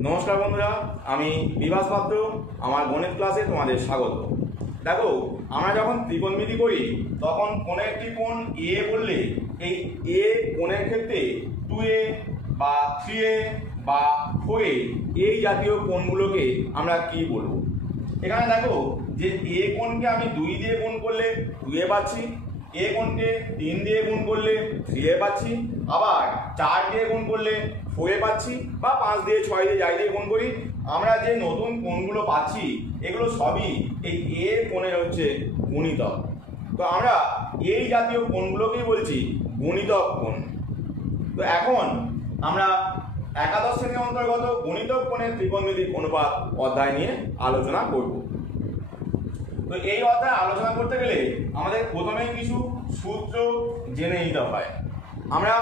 নমস্কার বন্ধুরা, আমি বিভাস পাত্র। আমার গণিত ক্লাসে তোমাদের স্বাগত। দেখো, আমরা যখন ত্রিকোণমিতি করি তখন কোনো একটি কোণ এ বললে এই এ কোণের ক্ষেত্রে 2a বা 3a বা 4a এই জাতীয় কোণগুলোকে আমরা কি বলবো। এখানে দেখো যে এ কোণকে আমি 2 দিয়ে গুণ করলে 2a পাচ্ছি, এ কোণকে 3 দিয়ে গুণ করলে 3a পাচ্ছি, আবার 4 দিয়ে গুণ করলে 4a পাচ্ছি, বা 5 দিয়ে 6 দিয়ে যাই দিয়ে গুণ করি আমরা যে নতুন কোণগুলো পাচ্ছি এগুলো সবই এই এ কোণের হচ্ছে গুণিতক। তো আমরা এই জাতীয় কোণগুলোকেই বলছি গুণিতক কোণ। তো এখন আমরা একাদশ শ্রেণীর অন্তর্গত গুণিতক কোণের ত্রিকোণমিতিক অনুপাত অধ্যায় নিয়ে আলোচনা করব। তো এই অধ্যায় আলোচনা করতে গেলে আমাদের প্রথমেই কিছু সূত্র জেনে নিতে হয়। আমরা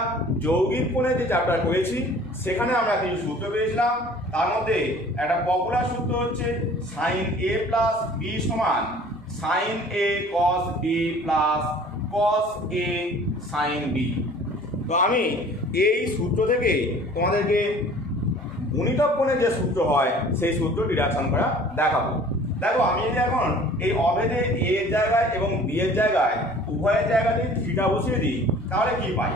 যৌগিক কোণের যে চ্যাপ্টার করেছি সেখানে আমরা কিছু সূত্র পেয়েছিলাম। তার মধ্যে একটা পপুলার সূত্র হচ্ছে sin a প্লাস বি সমান sin a cos b plus cos a sin b। তো আমি এই সূত্র থেকে তোমাদেরকে গুণিতক কোণের যে সূত্র হয় সেই সূত্র ডিডাকশন করা দেখাবো। দেখো, আমি যদি এখন এই অভেদে a এর জায়গায় এবং b এর জায়গায় উভয়ের জায়গাতে থিটা বসিয়ে দিই তাহলে কি পাই।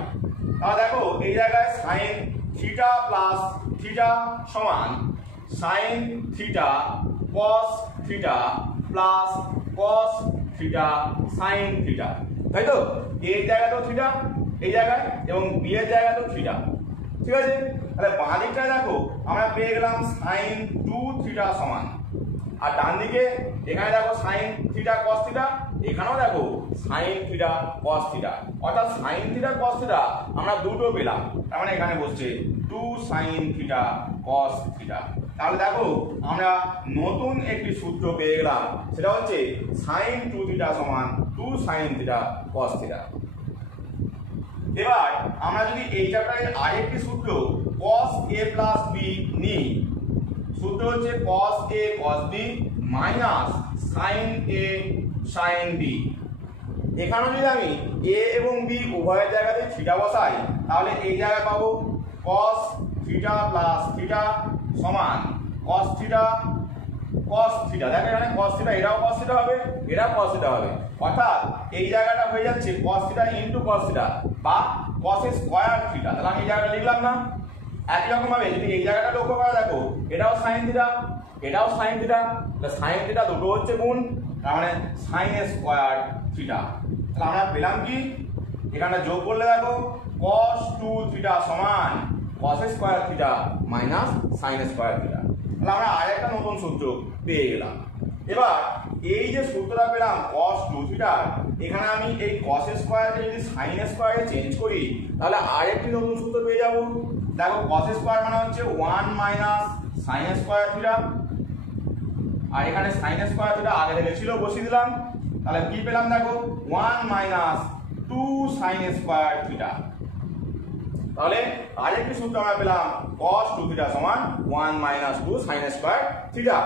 তাহলে দেখো, এই জায়গায় সাইন থিটা প্লাস থিটা সমান sign theta cos theta plus cos theta sine theta, তাই তো? এর জায়গাতেও থিটা এই জায়গায় এবং বি এর জায়গাতেও থিটা, ঠিক আছে? তাহলে বাঁ দিকটায় দেখো আমরা পেয়ে গেলাম সাইন 2 থিটা সমান, আর ডান দিকে এখানে দেখো সাইন থিটা কস থিটা, এখানেও দেখো সাইন থিটা কস থিটা, অর্থাৎ সাইন থিটা কস থিটা আমরা দুটো পেলাম। তার মানে এখানে বসছে 2 সাইন থিটা কস থিটা। তাহলে দেখো আমরা নতুন একটি সূত্র পেয়ে গেলাম, সেটা হচ্ছে সাইন 2 থিটা সমান 2 সাইন থিটা কস থিটা। এবার আমরা যদি এই চ্যাপ্টারের আরেকটি সূত্র cos a প্লাস b নিই, সূত্র হচ্ছে cos a cos b minus sin a sin b। এখানে যদি আমি a এবং b উভয়ের জায়গাতে থিটা বসাই তাহলে এই জায়গায় পাবো cos থিটা প্লাস থিটা সমান cos থিটা cos থিটা। দেখো এখানে cos থিটা, এটাও cos থিটা হবে, এটাও cos থিটা হবে, অর্থাৎ এই জায়গাটা হয়ে যাচ্ছে cos theta into cos theta বা cos স্কয়ার থিটা। তাহলে আমি এই জায়গাটা লিখলাম না। একই রকম ভাবে যদি এই জায়গাটা লক্ষ্য করা দেখো, এটাও sin থিটা এটাও sin থিটা, তাহলে sin থিটা দুটো হচ্ছে গুণ, তার মানে sin স্কয়ার থিটা। তাহলে আমরা পেলাম কি, এখানে যোগ করলে দেখো cos 2 থিটা সমান cos square theta minus sin square theta. তাহলে আমরা আরেকটা নতুন সূত্র পেয়ে গেলাম। এবার এই যে সূত্রটা পেলাম cos 2 থিটা, এখানে আমি এই cos স্কয়ারকে যদি sin স্কয়ারে চেঞ্জ করি তাহলে আরেকটি নতুন সূত্র পেয়ে যাব। দেখো cos স্কয়ার মানে হচ্ছে 1 মাইনাস sin স্কয়ার থিটা, আর এখানে sin স্কয়ার থিটা আগে থেকে ছিল বসিয়ে দিলাম। তাহলে কি পেলাম দেখো 1 মাইনাস 2 sin স্কয়ার থিটা। তাহলে আরেকটি সূত্র আমরা পেলাম cos 2 থিটা সমান 1 মাইনাস 2 sin স্কয়ার থিটা।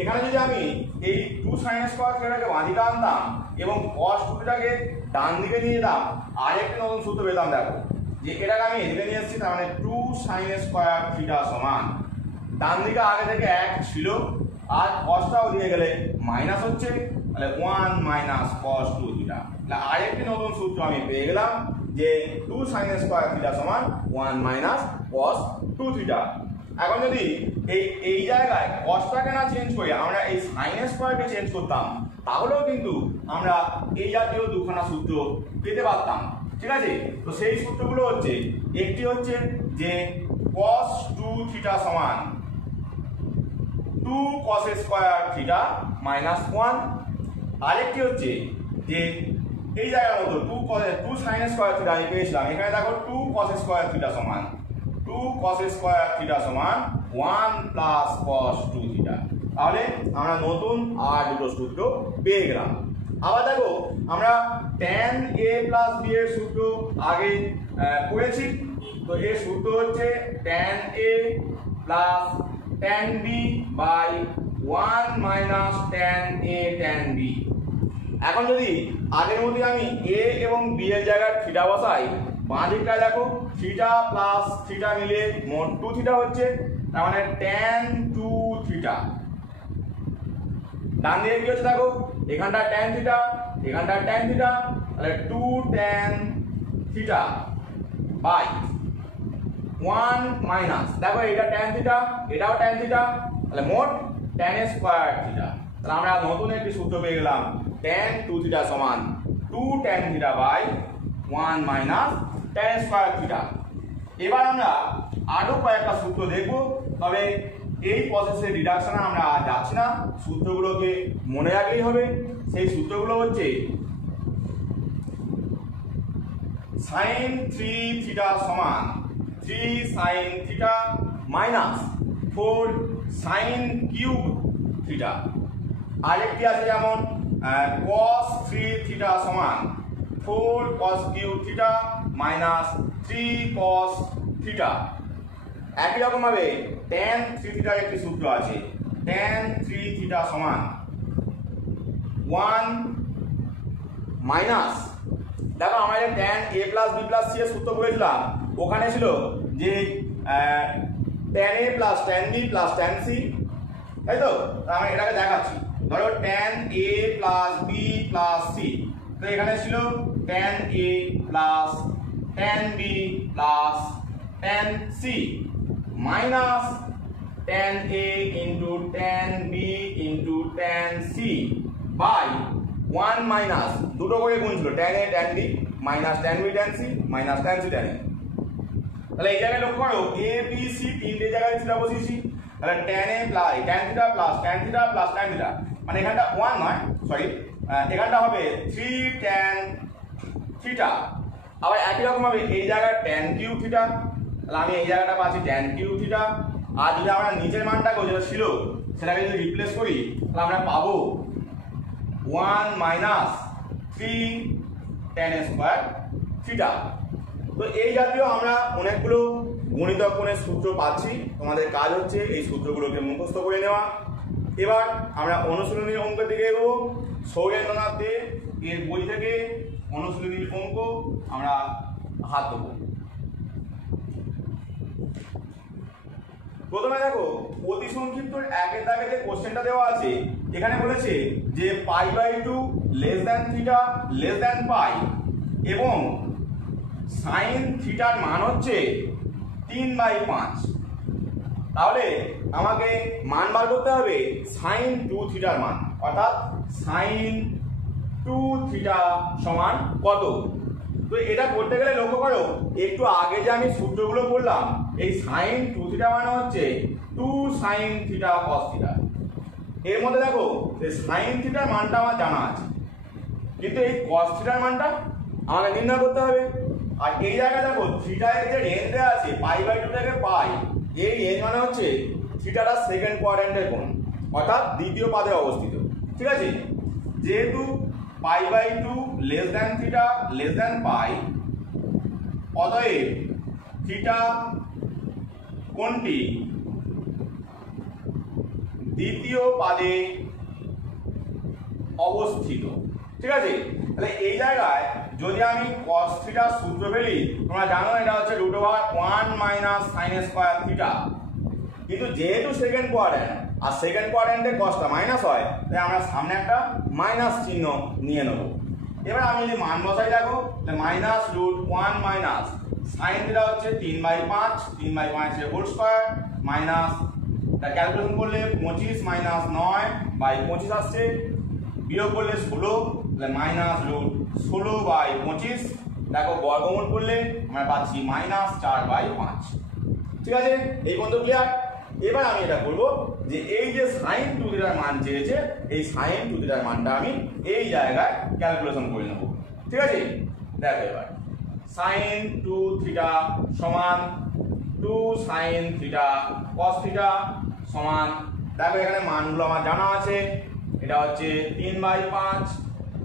এখানে যদি আমি এই 2 sin স্কয়ার থিটাকে বাঁ দিকে আনতাম এবং cos 2 থিটাকে ডান দিকে নিয়ে যেতাম, আরেকটি নতুন সূত্র পেতাম। দেখো যে এটাকে আমি এদিকে নিয়ে এসেছি, তার মানে 2 sin স্কয়ার থিটা সমান, ডান দিকে আগে থেকে 1 ছিল আর cosটাও দিয়ে গেলে মাইনাস হচ্ছে, তাহলে 1 মাইনাস cos 2 থিটা। তাহলে আরেকটি নতুন সূত্র আমি পেয়ে গেলাম যে 2 sin স্কয়ার থিটা সমান 1 মাইনাস cos 2 থিটা। এখন যদি এই জায়গায় cosটাকে না চেঞ্জ করে আমরা এই sin স্কয়ারকে চেঞ্জ করতাম তাহলেও কিন্তু আমরা এই জাতীয় দুখানা সূত্র পেতে পারতাম, ঠিক আছে? তো সেই সূত্রগুলো হচ্ছে, একটি হচ্ছে যে cos 2 থিটা সমান 2 cos স্কয়ার থিটা মাইনাস 1, আরেকটি হচ্ছে যে এই জায়গার মতো 2 sin স্কয়ার থিটা আমি পেয়েছিলাম, এখানে দেখো 2 cos স্কয়ার থিটা সমান 2 cos স্কয়ার থিটা সমান 1 প্লাস cos 2 থিটা। তাহলে আমরা নতুন আর দুটো সূত্র পেয়ে গেলাম। আবার দেখো আমরা tan a প্লাস b এর সূত্র আগে পড়েছি। তো এর সূত্র হচ্ছে tan a plus tan b by 1 minus tan a tan b। এখন যদি আগের মধ্যে আমি a এবং b এর জায়গায় থিটা বসাই, বাঁ দিকটায় দেখো থিটা প্লাস থিটা মিলে মোট 2 থিটা হচ্ছে, তার মানে tan 2 থিটা। ডান দিকে কি হচ্ছে দেখো, এখানটা tan থিটা, এখানটা tan থিটা, তাহলে 2 tan থিটা বাই 1 মাইনাস, দেখো এটা tan থিটা, এটাও tan থিটা, তাহলে মোট tan স্কয়ার থিটা। তাহলে আমরা নতুন একটি সূত্র পেয়ে গেলাম, tan 2 থিটা সমান 2 tan theta by 1 minus tan square theta. এবার আমরা আরো কয়েকটা সূত্র দেখব, তবে এই প্রসেসের রিডাকশনে আমরা যাচ্ছি না, সূত্রগুলোকে মনে রাখলেই হবে। সেই সূত্রগুলো হচ্ছে sin 3 থিটা সমান 3 sin theta minus 4 sin cube theta. আরেকটি আছে যেমন cos 3 থিটা সমান 4 cos cube theta minus 3 cos theta. একই রকম ভাবে tan 3 থিটার একটি সূত্র আছে, tan 3 থিটা সমান 1 মাইনাস, দেখো আমরা যে tan a plus b plus c এর সূত্র বলেছিলাম, ওখানে ছিল যে tan a plus tan b plus tan c, তাই তো? আমি এটাকে দেখাচ্ছি। ধরো tan a plus b plus c, তো এখানে ছিল tan a plus tan b plus tan c minus tan a into tan b into tan c by 1 minus দুটো করে গুণ ছিল tan a tan b minus tan b tan c minus tan c tan a। তাহলে এই জায়গায় লক্ষ্য করো a b c তিনটে জায়গায় থিটা বসিয়েছি, তাহলে tan a plus tan theta plus tan theta plus tan theta, মানে এখানটা 1 নয়, সরি এখানটা হবে 3 tan থিটা। আবার একই রকম ভাবে এই জায়গায় tan কিউব থিটা, তাহলে আমি এই জায়গাটা পাচ্ছি tan কিউব থিটা। আর যদি আমরা নিচের মানটাকে যেটা ছিল সেটাকে যদি রিপ্লেস করি, তাহলে আমরা পাবো 1 মাইনাস 3 tan স্কয়ার থিটা। তো এই জাতীয় আমরা অনেকগুলো গণিতক কোণের সূত্র পাচ্ছি, তোমাদের কাজ হচ্ছে এই সূত্রগুলোকে মুখস্থ করে নেওয়া। এবার আমরা অনুশীলনীর অঙ্কের দিকে এগোবো। সৌরেন্দ্রনাথ দে এর বই থেকে অনুশীলনীর অঙ্ক আমরা হাত দেবো। প্রথমে দেখো অতিসংক্ষিপ্ত একের দাগে যে কোশ্চেনটা দেওয়া আছে, এখানে বলেছে যে π/2 less than theta less than pi এবং সাইন থিটার মান হচ্ছে 3/5। তাহলে আমাকে মান বার করতে হবে সাইন 2 থিটার মান, অর্থাৎ সাইন 2 থিটা সমান কত। তো এটা করতে গেলে লক্ষ্য করো, একটু আগে যে আমি সূত্রগুলো বললাম, এই সাইন 2 থিটা মানে হচ্ছে 2 সাইন থিটা cos থিটা। এর মধ্যে দেখো যে সাইন থিটার মানটা আমার জানা আছে, কিন্তু এই cos থিটার মানটা আমাকে নির্ণয় করতে হবে। আর এই জায়গায় দেখো থিটা এর যে রেঞ্জ দেওয়া আছে π/2 থেকে পাই, এই রেঞ্জ মানে হচ্ছে থিটাটা সেকেন্ড কোয়াড্র্যান্টের কোণ, অর্থাৎ দ্বিতীয় পাদে অবস্থিত। ঠিক আছে, যেহেতু π/2 less than theta less than pi, অতএব থিটা কোণটি দ্বিতীয় পাদে অবস্থিত। ঠিক আছে, তাহলে এই জায়গায় যদি আমি cos থিটা সূত্র ফেলি, তোমরা জানো এটা হচ্ছে √1 মাইনাস সাইন স্কয়ার থিটা, কিন্তু যেহেতু সেকেন্ড কোয়াড্র্যান্ট আর সেকেন্ড কোয়াড্র্যান্টে cosটা মাইনাস হয়, তাই আমরা সামনে একটা মাইনাস চিহ্ন নিয়ে নেব। এবার আমি যদি মান বসাই দেখো, মাইনাস √1 মাইনাস সাইন থিটা হচ্ছে 3/5, 3/5 এর হোল স্কয়ার মাইনাস, এটা ক্যালকুলেশন করলে 25 মাইনাস 9/25 আসছে, বিয়োগ করলে 16, তাহলে মাইনাস √16/25, দেখো বর্গমূল করলে আমরা পাচ্ছি মাইনাস 4/5। ঠিক আছে, এই পর্যন্ত ক্লিয়ার। এবার আমি এটা করব যে এই যে সাইন 2 থিটার মান চেয়েছে, এই সাইন 2 থিটার মানটা আমি এই জায়গায় ক্যালকুলেশন করে নেব। ঠিক আছে, দেখো এবার সাইন 2 থিটা সমান 2 সাইন থিটা cos থিটা সমান, দেখো এখানে মানগুলো আমার জানা আছে, এটা হচ্ছে 3/5,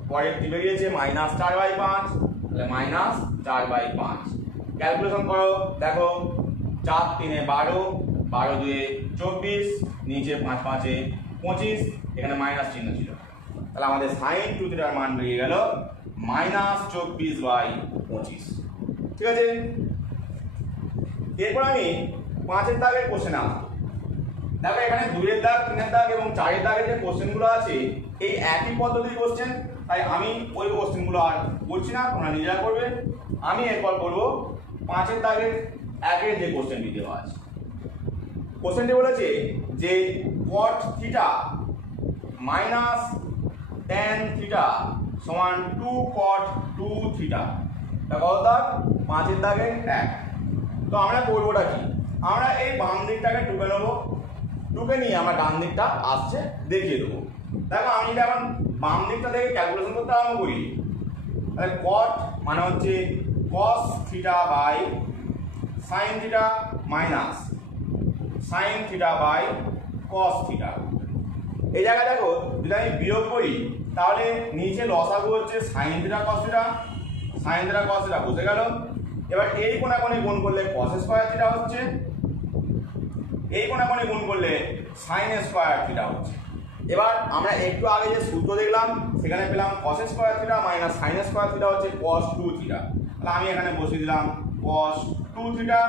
পরেরটি বেরিয়েছে মাইনাস 4/5, তাহলে মাইনাস 4/5। ক্যালকুলেশন করো, দেখো 4 3 12, 12 2 24, নিচে 5 5 25, এখানে মাইনাস চিহ্ন ছিল, তাহলে আমাদের সাইন 2 থিটার মান বেরিয়ে গেল মাইনাস 24/25। ঠিক আছে, এরপর আমি 5 এর দাগের কোশ্চেন আসবো। দেখো এখানে 2 এর দাগ 3 এর দাগ এবং 4 এর দাগের যে কোশ্চেনগুলো আছে এই একই পদ্ধতির কোশ্চেন, তাই আমি ওই কোশ্চেনগুলো আর করছি না, তোমরা নিজেরা করবে। আমি এরপর করব 5 এর দাগের একের যে কোশ্চেনটি দেওয়া আছে। কোশ্চেনটি বলেছে যে cot theta minus tan theta সমান 2 cot 2 থিটা। এটা কত দাগ? 5 এর দাগে 1। তো আমরা করবোটা কি, আমরা এই বাম দিকটাকে টুকে নেবো, টুকে নিয়ে আমরা ডান দিকটা আসছে দেখিয়ে দেবো। দেখো আমি যদি এখন বাম দিকটা থেকে ক্যালকুলেশন করতে আরম্ভ করি, তাহলে cot মানে হচ্ছে cos theta by sin theta minus sin theta by cos theta. এই জায়গায় দেখো যদি আমি বিয়োগ করি তাহলে নিচে লসাগু হচ্ছে sin theta cos theta, sin theta cos theta বুঝে গেল। এবার এই কোণাকোণে গুণ করলে cos স্কয়ার থিটা হচ্ছে, এই কোণাকোণে গুণ করলে sin স্কয়ার থিটা হচ্ছে। এবার আমরা একটু আগে যে সূত্র দেখলাম সেখানে পেলাম cos square theta minus sin square theta হচ্ছে cos 2 থিটা। তাহলে আমি এখানে বসিয়ে দিলাম cos 2 থিটা।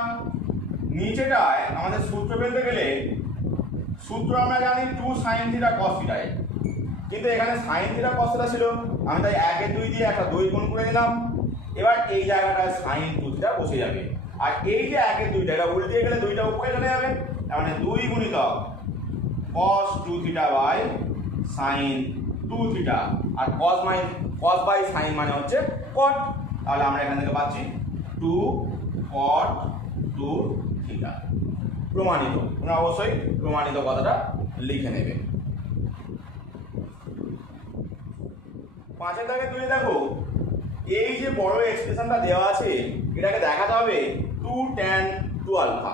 নিচেটায় আমাদের সূত্র পেতে গেলে সূত্র আমরা জানি 2 sin থিটা cos থিটা, কিন্তু এখানে sin থিটা cos থিটা ছিল, আমি তাই 1 এর 2 দিয়ে একটা 2 গুণ করে দিলাম। এবার এই জায়গাটায় sin 2 থিটা বসে যাবে, আর এই যে 1 এর 2 এটা উল্টে গেলে 2টা উপরে চলে যাবে, তার মানে 2 গুণিতক cos 2 theta by sin 2 theta, আর cos বাই sin মানে হচ্ছে cot। তাহলে আমরা এখান থেকে পাচ্ছি 2 cot 2 থিটা। প্রমাণিত। তোমরা অবশ্যই প্রমাণিত কথাটা লিখে নেবে। 5 এর দাগে তুলে দেখো এই যে বড় এক্সপ্রেশনটা দেওয়া আছে এটাকে দেখাতে হবে 2 tan 2 আলফা।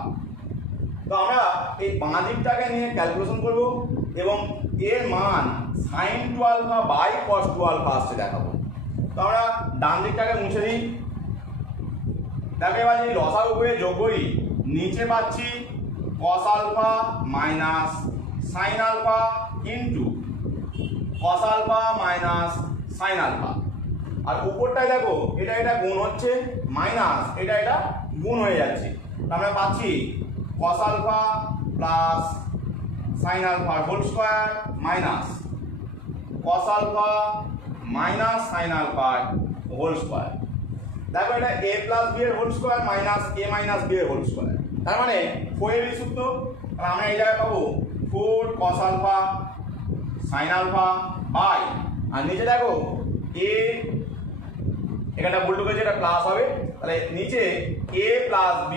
তো আমরা এই বাঁ দিকটাকে নিয়ে ক্যালকুলেশন করব এবং এর মান sin 2 alpha by cos 2 alpha আসছে দেখাবো। তো আমরা ডান দিকটাকে মুছে দিই। দেখো এবার যদি লসাগু করে যোগ করি নিচে পাচ্ছি cos alpha minus sin alpha into cos alpha minus sin alpha, আর উপরটায় দেখো এটা গুণ হচ্ছে মাইনাস এটা গুণ হয়ে যাচ্ছে। আমরা পাচ্ছি cos alpha plus sin alpha whole square minus cos alpha minus sin alpha whole square. দেখো এটা a প্লাস b এর whole square minus a minus b এর হোল স্কয়ার, তার মানে 4 এর সূত্র। তাহলে আমরা এই জায়গায় পাবো 4 cos alpha sin alpha by, আর নিচে দেখো a এখানটা ভুল ঢুকেছে এটা প্লাস হবে, তাহলে নিচে a plus b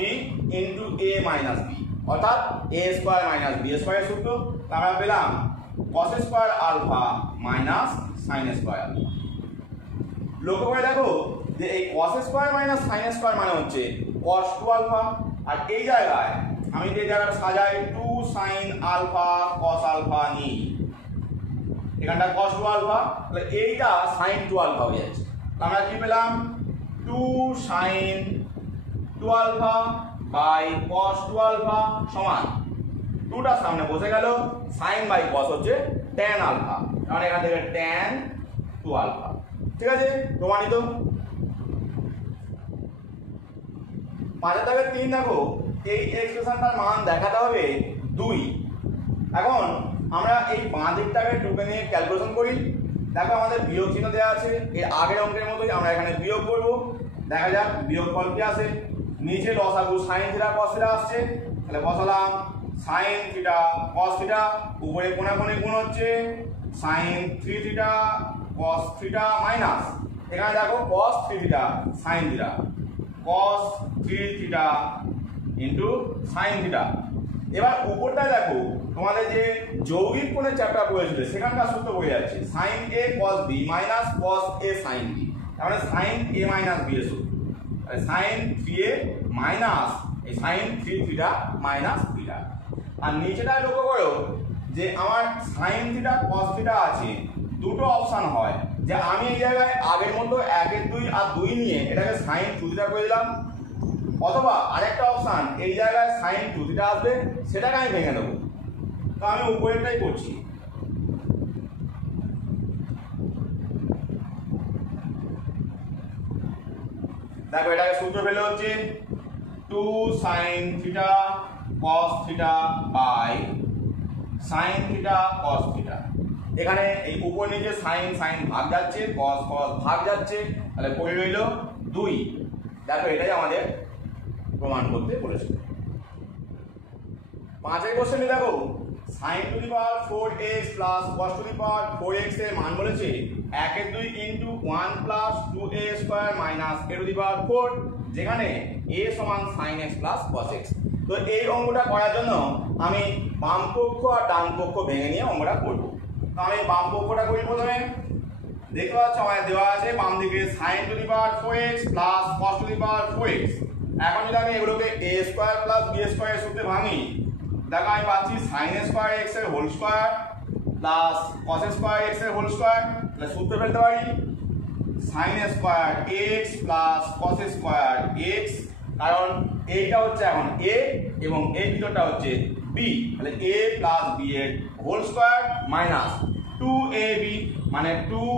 into a minus b, অর্থাৎ a square minus b square সূত্র। আমরা পেলাম cos square alpha minus sin square alpha. লক্ষ্য করে দেখো যে এই cos square minus sin square মানে হচ্ছে cos 2 আলফা, আর এই জায়গায় আমি যে জায়গাটা সাজাই 2 sin আলফা cos আলফা নিই, এখানটা cos 2 আলফা, তাহলে এইটা sin 2 আলফা হয়ে যাচ্ছে। আমরা কি পেলাম 2 sin 2 alpha by cos 2 alpha সমান 2টা সামনে বসে গেল, sin বাই cos হচ্ছে tan আলফা, তাহলে এখান থেকে tan 2 আলফা। ঠিক আছে, প্রমাণিত। 5 এর দাগে 3 দেখো এই এক্সপ্রেশনটার মান দেখাতে হবে 2। এখন আমরা এই বাঁ দিকটাকে টুকে নিয়ে ক্যালকুলেশন করি। দেখো আমাদের বিয়োগ চিহ্ন দেওয়া আছে, এর আগের অঙ্কের মতোই আমরা এখানে বিয়োগ করব। দেখা যাক বিয়োগফল কি আসে। নিচে লসাগু sin থিটা cos থিটা আসছে, তাহলে বসালাম sin থিটা cos থিটা, উপরে কোণাকোণে গুণ হচ্ছে sin 3 theta cos theta minus এখানে দেখো cos 3 theta sin theta cos 3 theta into sin theta. এবার উপরটায় দেখো তোমাদের যে যৌগিক কোণের চ্যাপ্টার পড়েছিল সেখানকার সূত্র বলে যাচ্ছে sin a cos b minus cos a sin b, তার মানে sin a মাইনাস b এর সূত্র, তাহলে sin 3a মাইনাস এই sin 3 থিটা মাইনাস থিটা। আর নিচেটায় লক্ষ্য করো যে আমার sin থিটা cos থিটা আছে, দুটো অপশন হয় যে আমি এই জায়গায় আগের মতো 1 এর 2 আর 2 নিয়ে এটাকে sin 2 থিটা করে দিলাম, অথবা আরেকটা অপশন এই জায়গায় sin 2 থিটা আসবে সেটাকে আমি ভেঙে দেবো। তো আমি উপরেরটাই করছি। দেখো এটাকে সূত্র ফেলে হচ্ছে 2 sin theta cos theta by sine theta cos theta. এখানে এই উপর নিচে সাইন সাইন ভাগ যাচ্ছে, কস কস ভাগ যাচ্ছে, তাহলে পড়ে রইল 2। দেখো এটাই আমাদের প্রমাণ করতে বলেছে। 5 কোশ্চেনে দেখো sin to the power 4x plus cos to the power 4x এর মান বলেছে 1/2 into 1 plus 2a square minus a to the power 4, যেখানে a সমান sin x plus cos x। তো এই অঙ্কটা করার জন্য আমি বাম পক্ষ আর ডান পক্ষ ভেঙে নিয়ে অঙ্কটা করব। তো আমি বাম পক্ষটা করি প্রথমে। দেখতে পাচ্ছ আমাদের দেওয়া আছে বাম দিকে sin to the power 4x plus cos to the power 4x। এখন যদি আমি এগুলোকে a square plus b square এর সূত্রে ভাঙি, দেখো আমি পাচ্ছি sin স্কয়ার x এর whole square plus cos square x এর হোল স্কয়ার। তাহলে সূত্র ফেলতে পারি sin square x plus cos square x, কারণ এইটা হচ্ছে এখন a এবং এই ভিতরটা হচ্ছে b, তাহলে a প্লাস b এর হোল স্কয়ার মাইনাস 2ab মানে 2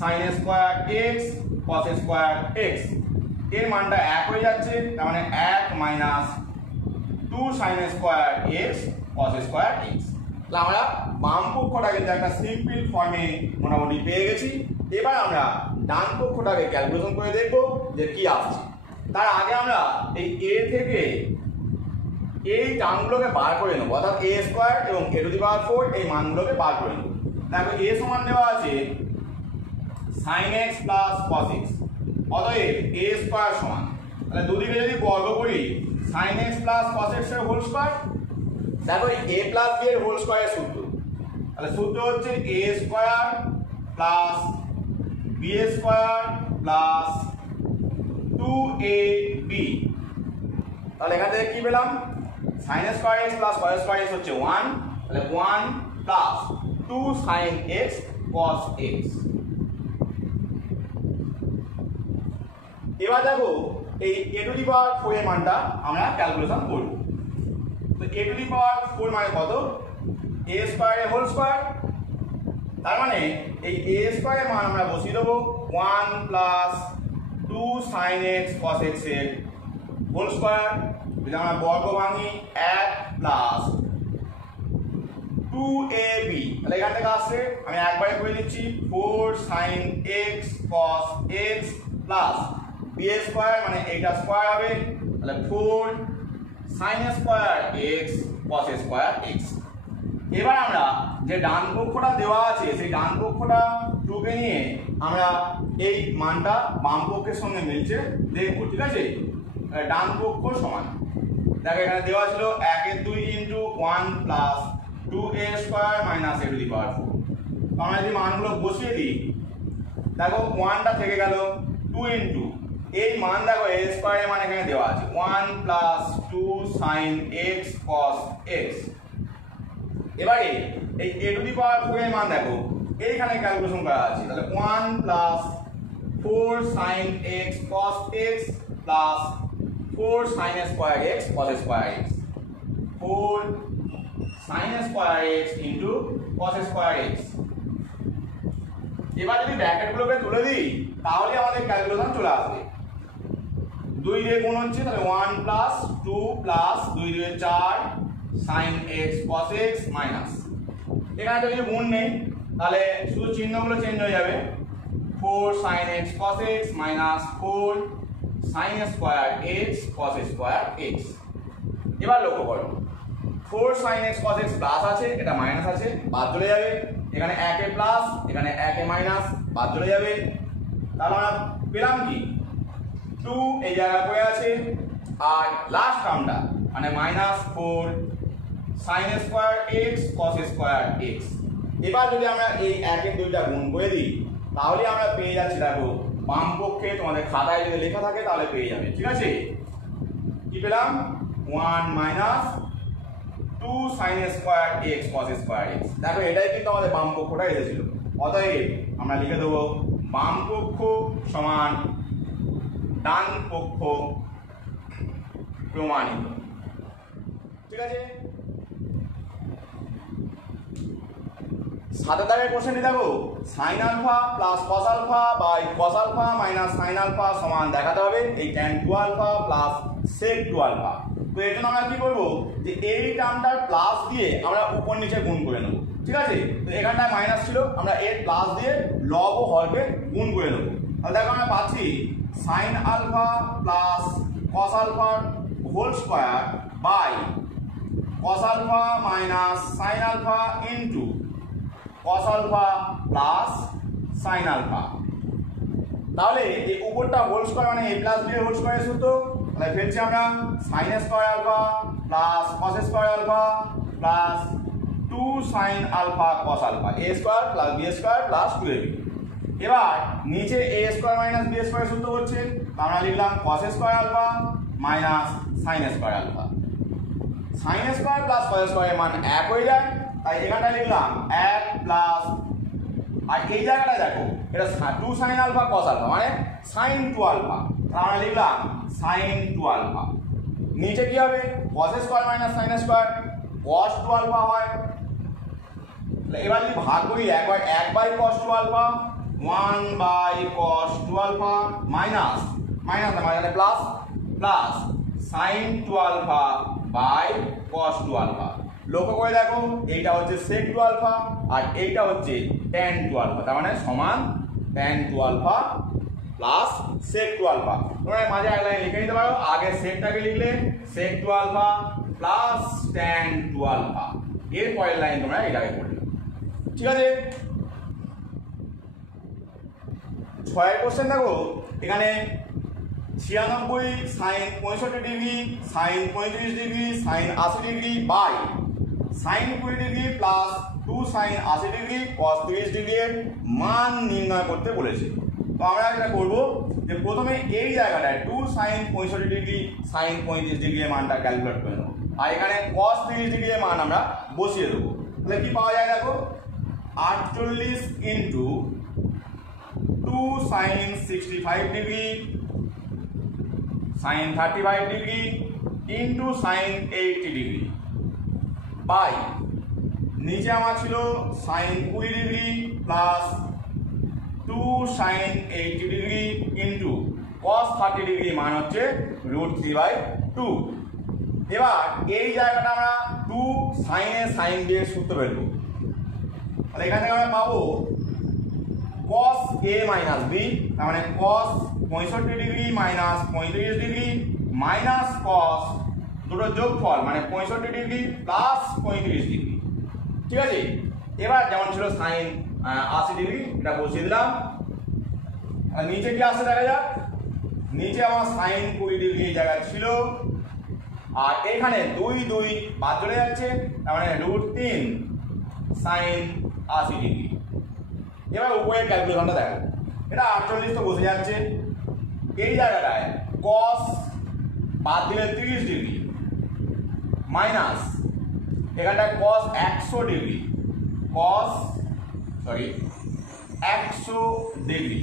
sin square x cos square x। এর মানটা 1 হয়ে যাচ্ছে, তার মানে 1 minus 2 sin square x cos square x। তাহলে আমরা বাম পক্ষটা কিন্তু একটা সিম্পল ফর্মে মোটামুটি পেয়ে গেছি। এবার আমরা ডান পক্ষটাকে ক্যালকুলেশন করে দেখব যে কি আসছে। তার আগে আমরা এই a থেকে এই টার্মগুলোকে বার করে নেব, অর্থাৎ a স্কয়ার এবং a টু দি পাওয়ার 4 এই মানগুলোকে বার করে নেব। দেখো a সমান দেওয়া আছে sin x plus cos x, অতএব a স্কয়ার সমান, তাহলে দুদিকে যদি বর্গ করি sin x plus cos x এর হোল স্কয়ার। দেখো a প্লাস b এর হোল স্কয়ারের সূত্র, তাহলে সূত্র হচ্ছে a square plus b square plus 2ab। তাহলে এখান থেকে কি পেলাম, sin square x plus cos square x হচ্ছে 1, তাহলে 1 plus 2 sin x cos x। এবার দেখো এই a টু দি পাওয়ার 4 এর মানটা আমরা ক্যালকুলেশন করব। তো a টু দি পাওয়ার 4 মানে কত, a স্কয়ার এর হোল স্কয়ার। তার মানে এই a স্কয়ার এর মান আমরা বসিয়ে দেব 1 plus 2 sin x cos x এর হোল স্কয়ার। যদি আমরা বর্গ ভাঙি 1 প্লাস 2ab, তাহলে এখান থেকে আসছে আমি একবারে করে দিচ্ছি 4 sin x cos x plus b square মানে এইটা স্কয়ার হবে, তাহলে 4 sin square x cos square x। এবার আমরা যে ডান পক্ষটা দেওয়া আছে সেই ডান পক্ষটা 2 কে নিয়ে আমরা এই মানটা বাম পক্ষের সঙ্গে মিলছে দেখব, ঠিক আছে। ডান পক্ষ সমান, দেখো এখানে দেওয়া ছিল 1/2 into 1 plus 2a square minus a to the power 4। তো আমরা যদি মানগুলো বসিয়ে দিই, দেখো 1টা থেকে গেল 2 ইনটু এই মান, দেখো a স্কয়ার এর মান এখানে দেওয়া আছে 1 plus 2 sin x cos x। এবারে এই a টু দি পাওয়ার 4 এর মান দেখো এইখানে ক্যালকুলেশন করা আছে, তাহলে 1 plus 4 sin x cos x plus 4 sin square x cos square x, 4 sin square x into cos square x। এবার যদি ব্র্যাকেটগুলোকে তুলে দিই তাহলে আমাদের ক্যালকুলেশন চলে আসবে। 2 দিয়ে গুণ হচ্ছে, তাহলে 1 প্লাস 2 প্লাস 2 দিয়ে 4 sin x cos x minus, এখানে তো কিছু গুণ নেই তাহলে শুধু চিহ্নগুলো চেঞ্জ হয়ে যাবে, 4 sin x cos x minus 4 sin square x cos square x। এবার লক্ষ্য করো 4 sin x cos x plus আছে, এটা মাইনাস আছে, বাদ চলে যাবে, এখানে 1 এ প্লাস এখানে 1 এ মাইনাস, বাদ চলে যাবে। তাহলে আমরা পেলাম কি 2 এই জায়গায় পড়ে আছে, আর লাস্ট টার্মটা মানে minus 4 sin square x cos square x। এবার যদি আমরা এই 1 এর 2টা গুণ করে দিই তাহলে আমরা পেয়ে যাচ্ছি, দেখো বাম পক্ষে তোমাদের খাতায় যদি লেখা থাকে তাহলে পেয়ে যাবে, ঠিক আছে। কি পেলাম 1 minus 2 sin square x cos square x। দেখো এটাই কিন্তু আমাদের বাম পক্ষটা এসেছিল, অতএব আমরা লিখে দেবো বাম পক্ষ সমান ডান পক্ষ প্রমাণিত, ঠিক আছে। 7 দাগের কোশ্চেনটি দেখো sin alpha plus cos alpha by cos alpha minus sin alpha সমান দেখাতে হবে এই tan 2 alpha plus sec 2 alpha. তো এর জন্য আমরা কি করবো যে এই টার্মটার প্লাস দিয়ে আমরা উপর নিচে গুণ করে নেবো, ঠিক আছে। তো এখানটায় মাইনাস ছিল, আমরা এর প্লাস দিয়ে লব ও হরকে গুণ করে নেবো। তাহলে দেখো আমরা পাচ্ছি sine alpha plus cos alpha whole square by cos alpha minus sine alpha into cos alpha plus sine alpha. তাহলে এই উপরটা হোল স্কোয়ার মানে a প্লাস b এর হোল স্কোয়ারের সূত্র। তাহলে ফেলছি আমরা sine square alpha plus cos square alpha plus 2 sine alpha cos alpha a square plus b square plus 2ab। এবার নিচে a স্কোয়ার মাইনাস b স্কোয়ারের সূত্র হচ্ছে, আমরা লিখলাম cos square alpha minus sine square alpha. Sine square plus cos স্কোয়ারের মান 1 হয়ে যায়, তাই এখানটা লিখলাম 1 প্লাস, আর এই জায়গাটা দেখো এটা 2 সাইন আলফা কস আলফা মানে সাইন 2 আলফা, আমরা লিখলাম সাইন 2 আলফা। নিচে কি হবে cos square minus sine square cos 2 alpha হয়। এবার যদি ভাগ করি একবার 1 by cos 2 alpha 1 by cos 2 alpha minus minus মানে plus plus sine 2 alpha by cos 2 alpha. লক্ষ্য করে দেখো এইটা হচ্ছে sec 2 আলফা আর এইটা হচ্ছে tan 2 আলফা, তার মানে সমান tan 2 alpha plus sec 2 alpha. তোমরা মাঝে এক লাইন লিখে নিতে পারো, আগে সেকটাকে লিখলে sec 2 alpha plus tan 2 alpha, এর পরের লাইন তোমরা এটাকে করলে, ঠিক আছে। 6 কোশ্চেন দেখো, এখানে 96 sine 65 degree sine 35 degree sine 80 degree by sine 20 degree plus 2 sine 80 degree cos 30 degree এর মান নির্ণয় করতে বলেছে। তো আমরা যেটা করব যে প্রথমে এই জায়গাটায় 2 সাইন 65 ডিগ্রি সাইন 35 ডিগ্রি এর মানটা ক্যালকুলেট করে নেব, আর এখানে কস 30 ডিগ্রি এর মান আমরা বসিয়ে দেবো। তাহলে কি পাওয়া যায় দেখো 48 into 2 sine 65 degree sine 35 degree into sine 80 degree by নিচে আমার ছিল sine 20 degree plus 2 sine 80 degree into cos 30 degree মান হচ্ছে √3/2। এবার এই জায়গাটা আমরা 2 সাইনে সাইন দিয়ে সূত্র ফেলবো, তাহলে এখান থেকে আমরা পাবো cos a মাইনাস b, তার মানে cos 65 degree minus 35 degree minus cos দুটো যোগফল মানে 65 ডিগ্রি প্লাস 35 ডিগ্রি, ঠিক আছে। এবার যেমন ছিল সাইন 80 ডিগ্রি এটা বসিয়ে দিলাম, আর নিচে কি আসছে দেখা যাক, নিচে আমার সাইন 20 ডিগ্রি জায়গা ছিল, আর এখানে 2 2 বাদ চলে যাচ্ছে, তার মানে √3 সাইন 80 ডিগ্রি। এবার উপরের ক্যালকুলেশনটা দেখো, এটা 48 তো বসে যাচ্ছে, এই জায়গাটায় cos বাদ দিলে 30 ডিগ্রি মাইনাস এখানটায় cos 100 ডিগ্রি cos 100 ডিগ্রি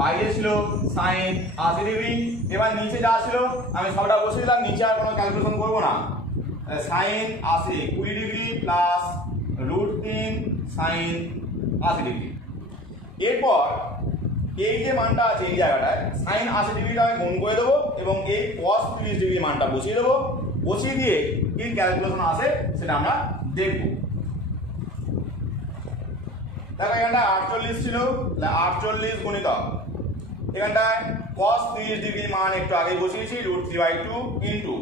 বাইরে ছিল সাইন 80 ডিগ্রি। এবার নিচে যা ছিল আমি সবটা বসে দিলাম, নিচে আর কোনো ক্যালকুলেশন করবো না। Sine 80 20 degree plus √3 sine 80 degree. এরপর এই যে মানটা আছে এই জায়গাটায় সাইন 80 ডিগ্রিটা আমি গুণ করে দেবো এবং এই cos 30 ডিগ্রি মানটা বসিয়ে দেবো, বসিয়ে দিয়ে কি ক্যালকুলেশন আসে সেটা আমরা দেখব। দেখো এখানটায় 48 ছিল, তাহলে 48 গুণিতক এখানটায় cos 30 ডিগ্রি মান একটু আগে বসিয়েছি √3/2 ইন্টু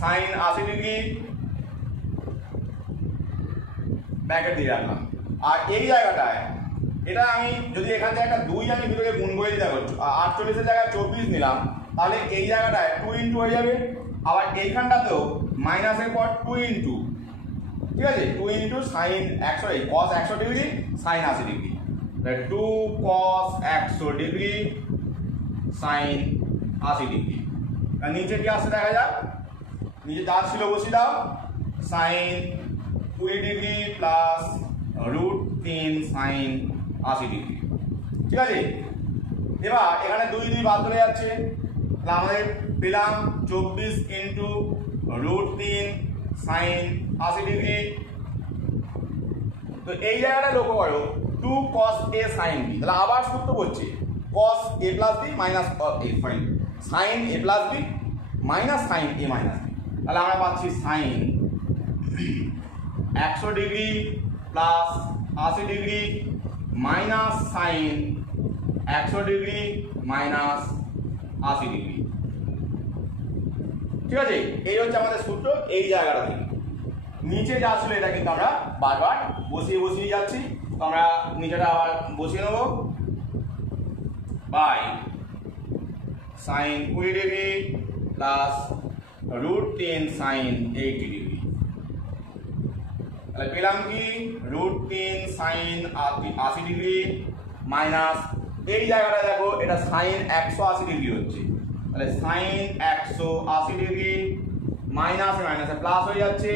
সাইন 80 ডিগ্রি ব্র্যাকেট দিয়ে রাখলাম, আর এই জায়গাটায় এটা আমি যদি এখান থেকে একটা 2 আমি ভিতরে গুণ করে দিই, দেখো 48 এর জায়গায় 24 নিলাম, তাহলে এই জায়গাটায় 2 ইন্টু হয়ে যাবে, আবার এইখানটাতেও মাইনাসের পর 2 ইন্টু, ঠিক আছে 2 into sine 100 cos 100 degree sine 80 degree, 2 cos 100 degree sine 80 degree. আর নিচে কি আসছে দেখা যাক, নিচে যা ছিল বসিয়ে দাও, sine 20 degree plus √3 sine 80 degree, ঠিক আছে। এবার এখানে 2 2 বাদ চলে যাচ্ছে, তাহলে আমাদের পেলাম 24 ইন্টু √3 সাইন 80 ডিগ্রি। তো এই জায়গাটা লক্ষ্য করো 2 cos a sin b, তাহলে আবার সূত্র করছে cos a plus b minus sine a plus b minus sine A minus B. তাহলে আমরা পাচ্ছি sine 100 degree plus 80 degree minus sine 100 degree minus 80 degree. ঠিক আছে, এই হচ্ছে আমাদের সূত্র এই জায়গাটা থেকে। নিচে যা আসলে এটা কিন্তু আমরা বারবার বসিয়ে যাচ্ছি। তো আমরা নিচেটা আবার বসিয়ে নেব, by sine 20 degree plus √10 sine 80 degree. তাহলে পেলাম কি √10 সাইন 80 ডিগ্রি মাইনাস এই জায়গাটা দেখো এটা সাইন 180 ডিগ্রি হচ্ছে, তাহলে সাইন 180 ডিগ্রি মাইনাসে মাইনাসে প্লাস হয়ে যাচ্ছে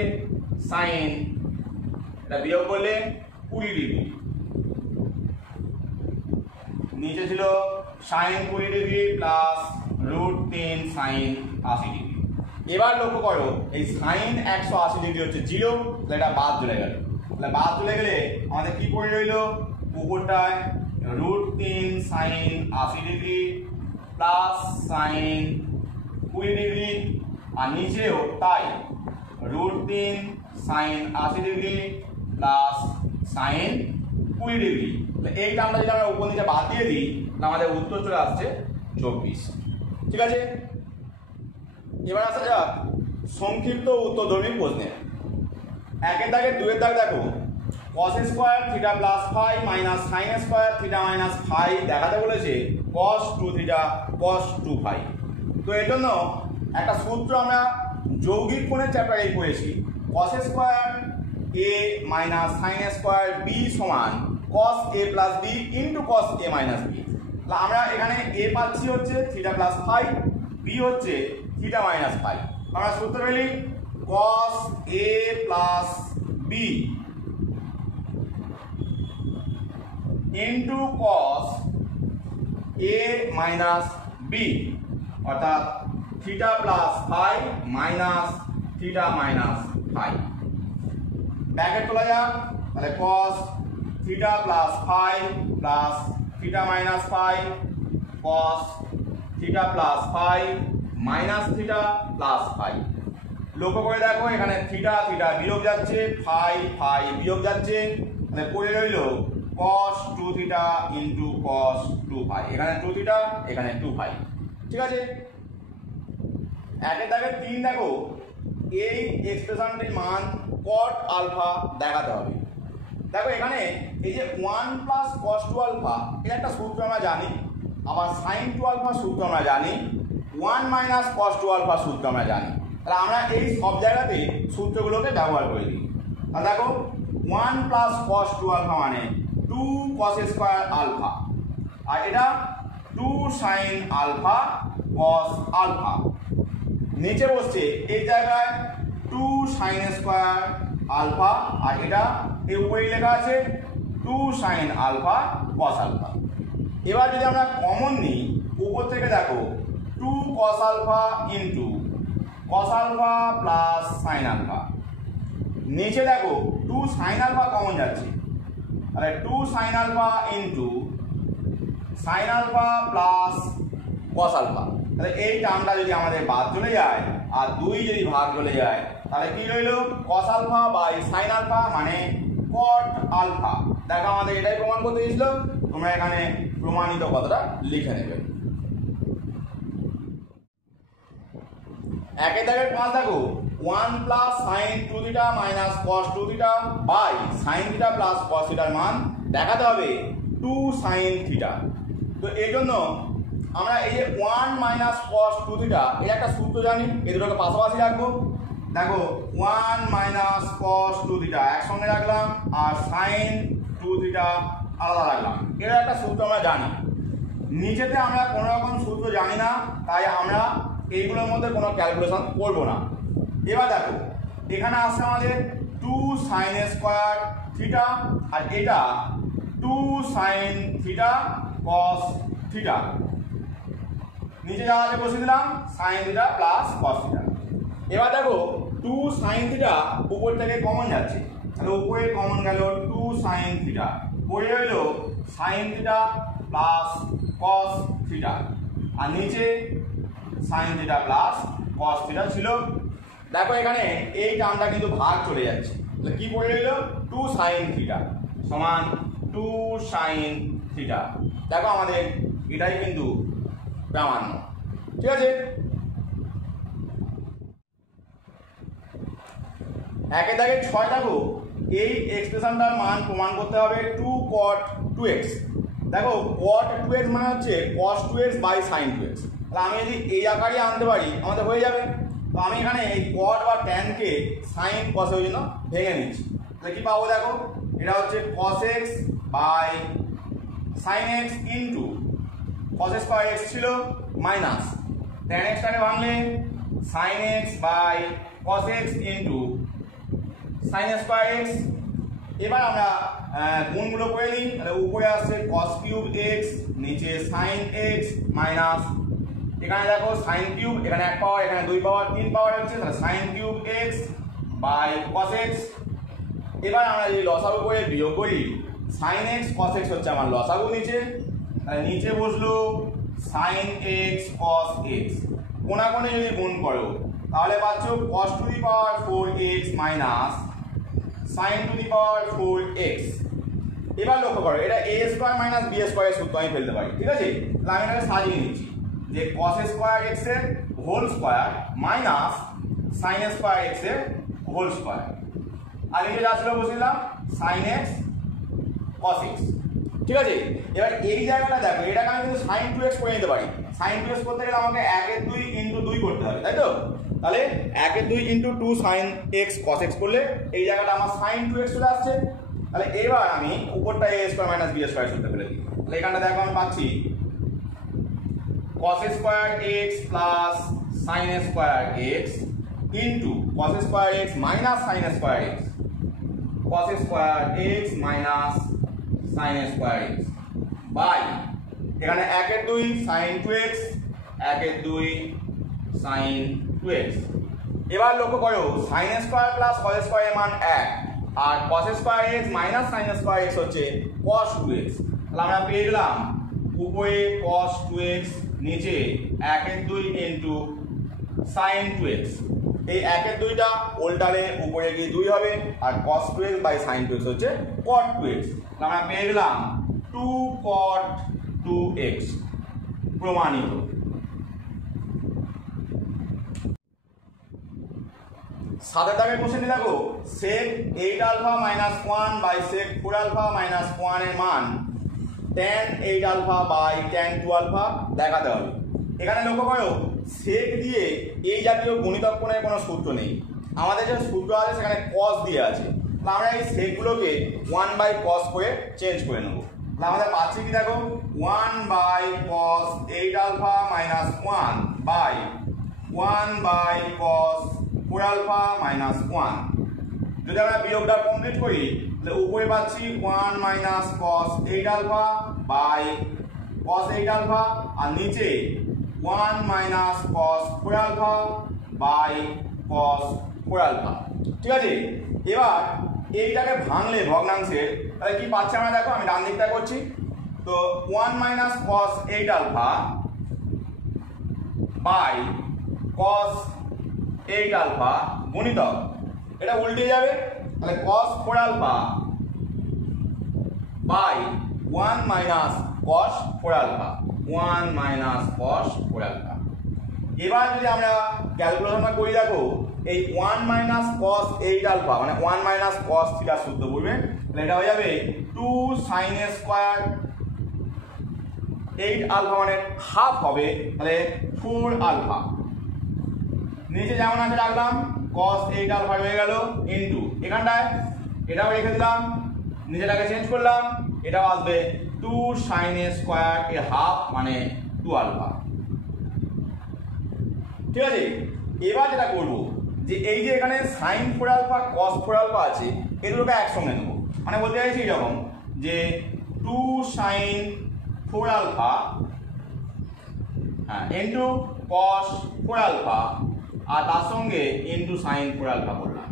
সাইন, এটা বিয়োগ করলে 20 ডিগ্রি। নিচে ছিল sine 20 degree plus √10 sine 80 degree. এবার লক্ষ্য করো এই সাইন 180 ডিগ্রি হচ্ছে 0, তাহলে এটা বাদ চলে গেল। তাহলে বাদ চলে গেলে আমাদের কি পড়ে রইল, উপরটায় √10 sine 80 degree plus sine 20 degree, আর নিচেও তাই √10 sine 80 degree plus sine 20 degree. এই টার্মটা যদি আমরা উপর নিচে বাদ দিয়ে দিই তাহলে আমাদের উত্তর চলে আসছে 24। ঠিক আছে, এবার আসা যাক সংক্ষিপ্ত উত্তরধর্মী প্রশ্নে। একের দাগে দুয়ের দাগ দেখো, cos square theta plus phi minus sine square theta minus phi দেখাতে বলেছে cos 2 থিটা cos 2 ফাই। তো এর জন্য একটা সূত্র আমরা যৌগিক কোণের চ্যাপ্টারে পড়েছি, cos square a minus sine square b সমান cos a plus b into cos a minus b। তাহলে আমরা এখানে a পাচ্ছি হচ্ছে থিটা প্লাস ফাই, b হচ্ছে থিটা মাইনাস ফাই। আমরা সূত্র পেলি cos a plus b into cos a minus b, অর্থাৎ theta plus phi minus theta minus phi. Bracket তোলা যাক, তাহলে cos theta plus phi plus theta minus phi cos theta plus phi minus theta plus phi. লক্ষ্য করে দেখো এখানে theta theta বিয়োগ যাচ্ছে, ফাই ফাই বিয়োগ যাচ্ছে, তাহলে পড়ে রইল cos 2 theta into cos 2 phi. এখানে 2 থিটা এখানে 2 ফাই। ঠিক আছে, একের দাগে 3 দেখো, এই এক্সপ্রেশনটির মান cot আলফা দেখাতে হবে। দেখো এখানে এই যে 1 প্লাস cos 2 আলফা এর একটা সূত্র আমরা জানি, আবার sin 2 আলফা সূত্র আমরা জানি, 1 মাইনাস cos 2 আলফা সূত্র আমরা জানি। তাহলে আমরা এই সব জায়গাতে সূত্রগুলোকে ব্যবহার করে দিই। তাহলে দেখো 1 প্লাস cos 2 আলফা মানে 2 cos স্কয়ার আলফা, আর এটা 2 sin আলফা cos আলফা। নিচে বসছে এই জায়গায় 2 sin স্কয়ার আলফা, আর এটা এর উপরে লেখা আছে 2 sin আলফা cos আলফা। এবার যদি আমরা কমন নিই, উপর থেকে দেখো 2 cos alpha into cos alpha plus sin alpha, নিচে দেখো 2 sin আলফা কমন যাচ্ছে, তাহলে 2 sin alpha into sin alpha plus cos alpha. তাহলে এই টার্মটা যদি আমাদের বাদ চলে যায় আর 2 যদি ভাগ চলে যায় তাহলে কি রইল, cos alpha by sin alpha মানে cot আলফা। দেখো আমাদের এটাই প্রমাণ করতে দিয়েছিল, তোমরা এখানে প্রমাণিত কথাটা লিখে নেবে। একের দাগের 5 দেখো, 1 plus sine 2 theta minus cos 2 theta by sine theta plus cos থিটার মান দেখাতে হবে 2 সাইন থিটা। তো এর জন্য আমরা এই যে 1 মাইনাস cos 2 থিটা এর একটা সূত্র জানি, এই দুটোকে পাশাপাশি রাখবো। দেখো 1 মাইনাস cos 2 থিটা একসঙ্গে রাখলাম, আর সাইন 2 থিটা আলাদা রাখলাম, এর একটা সূত্র আমরা জানি। নিচেতে আমরা কোনো রকম সূত্র জানি না, তাই আমরা এইগুলোর মধ্যে কোনো ক্যালকুলেশন করব না। এবার দেখো এখানে আসছে আমাদের 2 সাইন স্কয়ার থিটা, আর এটা 2 সাইন থিটা cos থিটা। নিচে যা আছে বসিয়ে দিলাম sign theta plus cos theta. এবার দেখো 2 সাইন থিটা উপর থেকে কমন যাচ্ছে, তাহলে উপরে কমন গেল 2 সাইন থিটা, পড়ে রইল sine theta plus cos theta, আর নিচে sine theta plus cos theta ছিল। দেখো এখানে এই টার্মটা কিন্তু ভাগ চলে যাচ্ছে, তাহলে কি পড়ে রইল 2 sin থিটা সমান 2 sin থিটা। দেখো আমাদের এটাই কিন্তু প্রামাণ্য, ঠিক আছে। একের দাগে 6 দেখো এই এক্সপ্রেশনটার মান প্রমাণ করতে হবে 2 cot 2x। দেখো cot 2x মানে হচ্ছে cos 2x by sin 2x। তাহলে আমি যদি এই আকারে আনতে পারি আমাদের হয়ে যাবে। তো আমি এখানে এই cot বা tan কে sin cos এর জন্য ভেঙে নিচ্ছি, তাহলে কি পাবো দেখো এটা হচ্ছে cos x by sin x into cos square x ছিল মাইনাস tan x টাকে ভাঙলে sin x by cos x into sin square x। এবার আমরা গুণগুলো করে নিই, তাহলে উপরে আসছে cos কিউব x, নিচে sin x মাইনাস এখানে দেখো sin কিউব, এখানে 1 পাওয়ার, এখানে 2 পাওয়ার, 3 পাওয়ার হচ্ছে, তাহলে sin cube x by cos x। এবার আমরা যদি লসাগু করে বিয়োগ করি sin x cos x হচ্ছে আমার লসাগু নিচে, তাহলে নিচে বসলো sin x cos x। কোণাকোণে যদি গুণ করো তাহলে পাচ্ছ cos to the power 4x minus sin to the power 4x। এবার লক্ষ্য করো এটা a square minus b square এর সূত্র আমি ফেলতে পারি, ঠিক আছে। তাহলে আমি এটাকে সাজিয়ে নিচ্ছি যে cos স্কয়ার x এর whole square minus sin square x এর হোল স্কয়ার, আর এটা যা ছিল বসিলাম sin x cos x, ঠিক আছে। এবার এই জায়গাটা দেখো এটাকে আমি কিন্তু sin 2x করে নিতে পারি। sin 2x করতে গেলে আমাকে 1 এর 2 ইনটু 2 করতে হবে, তাই তো। তাহলে 1 এর 2 into 2 sin x cos x করলে এই জায়গাটা আমার sin 2x চলে আসছে। তাহলে এবার আমি উপরটা a square minus b square সূত্র ফেলে দিই, তাহলে এখানটা দেখো আমি পাচ্ছি cos square x plus sin square x into cos square x minus sin square x, cos square x minus sin square x by এখানে 1 এর 2 sin 2x, 1 এর 2 sin 2x। এবার লক্ষ্য করো sin square plus cos square এর মান 1 আর cos square x minus sin square x হচ্ছে cos 2x। তাহলে আমরা পেয়ে গেলাম উপরে cos 2x, নিচে 1 এর 2 ইনটু sin 2x। এই 1 এর 2টা উল্টালে উপরে গিয়ে 2 হবে, আর cos 2x by sin 2x হচ্ছে cot 2x। তাহলে আমরা পেয়ে গেলাম 2 cot 2x প্রমাণিত। সাতের দাগের কোশ্চেনটি দেখো sec 8 alpha minus 1 by sec 4 alpha minus 1 এর মান tan 8 alpha by tan 2 alpha দেখাতে হবে। এখানে লক্ষ্য করো sec দিয়ে এই জাতীয় গুণিতক কোণের কোনো সূত্র নেই, আমাদের যে সূত্র আছে সেখানে cos দিয়ে আছে। তাহলে আমরা এই sec গুলোকে 1 বাই cos করে চেঞ্জ করে নেব। তাহলে আমাদের পাচ্ছি কি দেখো 1 by cos 8 alpha minus 1 by 1 by cos 4 alpha minus 1। যদি আমরা বিয়োগটা কমপ্লিট করি তাহলে উপরে পাচ্ছি 1 minus cos 8 alpha by cos 8 alpha, আর নিচে 1 minus cos 4 alpha by cos 4 alpha, ঠিক আছে। এবার এইটাকে ভাঙলে ভগ্নাংশের তাহলে কি পাচ্ছি আমরা দেখো, আমি ডান দিকটা করছি। তো 1 minus cos 8 alpha by cos 8 alpha গুণিতক এটা উল্টে যাবে, তাহলে cos 4 alpha by 1 minus cos 4 alpha, 1 minus cos 4 alpha. এবার যদি আমরা ক্যালকুলেশনটা করি দেখো এই 1 মাইনাস cos 8 আলফা মানে 1 মাইনাস cos থিটা সূত্র বলবে, তাহলে এটা হয়ে যাবে 2 sin স্কয়ার 8 আলফা মানে হাফ হবে, তাহলে 4 আলফা। নিচে যেমন আছে রাখলাম cos 8 আলফা হয়ে গেল ইনটু এখানটায় এটাও রেখে দিলাম, নিচেটাকে চেঞ্জ করলাম, এটাও আসবে 2 sin স্কয়ার এর হাফ মানে 2 আলফা, ঠিক আছে। এবার যেটা করবো যে এই যে এখানে sin 4 আলফা cos 4 আলফা আছে এই দুটোকে একসঙ্গে নেব, মানে বলতে চাইছি এরকম যে 2 sin 4 alpha into cos 4 alpha আর তার সঙ্গে ইনটু sin 4 আলফা করলাম।